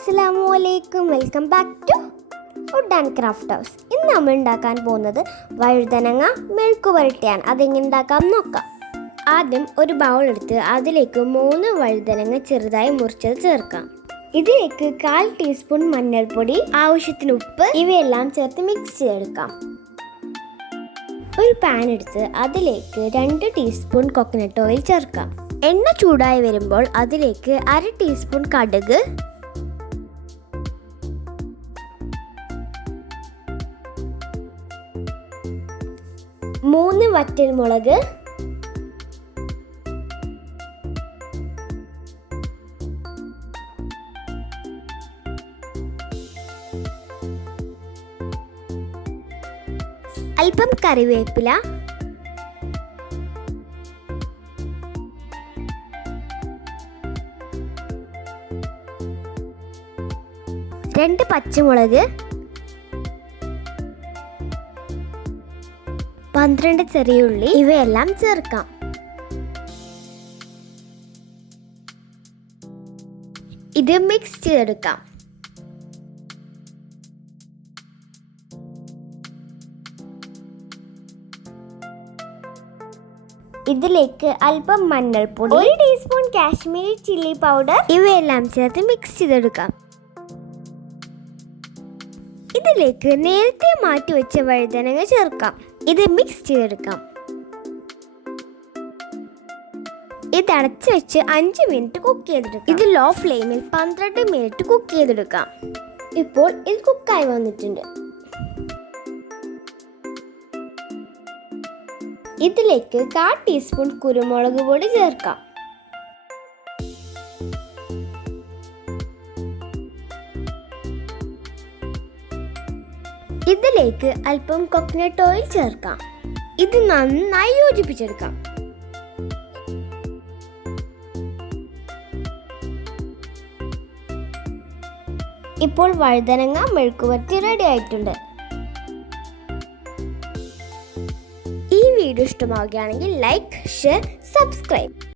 അസ്സലാമു അലൈക്കും, welcome back to food and craft house. ഇന്ന് നമ്മൾ ഉണ്ടാക്കാൻ പോകുന്നത് വഴുതനങ്ങ മെഴുക്കുപുരട്ടിയാണ്. അതെങ്ങനെ ഉണ്ടാക്കാം നോക്കാം. ആദ്യം ഒരു ബൗൾ എടുത്ത് അതിലേക്ക് 3 വഴുതനങ്ങ ചെറുതായി മുറിച്ചത് ചേർക്കാം. ഇതിലേക്ക് 1/4 ടീസ്പൂൺ മഞ്ഞൾപ്പൊടി, ആവശ്യത്തിന് ഉപ്പ് ഇവയെല്ലാം ചേർത്ത് മിക്സ് ചെയ്തെടുക്കാം. ഒരു പാൻ എടുത്ത് അതിലേക്ക് 2 ടീസ്പൂൺ കോക്കനട്ട് ഓയിൽ ചേർക്കാം. എണ്ണ ചൂടായി വരുമ്പോൾ അതിലേക്ക് 1/2 ടീസ്പൂൺ കടുക്, 3 വറ്റൽമുളക്, അല്പം കറിവേപ്പില, രണ്ട് പച്ചമുളക്, 12 ചെറിയ ഉള്ളി ഇവയെല്ലാം ചേർക്കാം. ഇത് മിക്സ് ചെയ്തെടുക്കാം. ഇതിലേക്ക് അല്പം മഞ്ഞൾപ്പൊടി, 1 ടീസ്പൂൺ കാശ്മീരി ചില്ലി പൗഡർ ഇവയെല്ലാം ചേർത്ത് മിക്സ് ചെയ്തെടുക്കാം. ഇതിലേക്ക് നേരത്തെ മാറ്റി വെച്ച വഴുതനങ്ങ ചേർക്കാം. ഇത് മിക്സ് ചെയ്തെടുക്കാം. ഇത് അടച്ചു വെച്ച് 5 മിനിറ്റ് കുക്ക് ചെയ്തെടുക്കാം. ഇത് ലോ ഫ്ലെയിമിൽ 12 മിനിറ്റ് കുക്ക് ചെയ്തെടുക്കാം. ഇപ്പോൾ ഇത് കുക്കായി വന്നിട്ടുണ്ട്. ഇതിലേക്ക് 1/4 ടീസ്പൂൺ കുരുമുളക് പൊടി ചേർക്കാം. ഇതിലേക്ക് അല്പം കോക്കനട്ട് ഓയിൽ ചേർക്കാം. ഇത് നന്നായി യോജിപ്പിച്ചെടുക്കാം. ഇപ്പോൾ വഴുതനങ്ങ മെഴുക്കുപുരട്ടി റെഡി ആയിട്ടുണ്ട്. ഈ വീഡിയോ ഇഷ്ടമാവുകയാണെങ്കിൽ ലൈക്ക്, ഷെയർ, സബ്സ്ക്രൈബ്.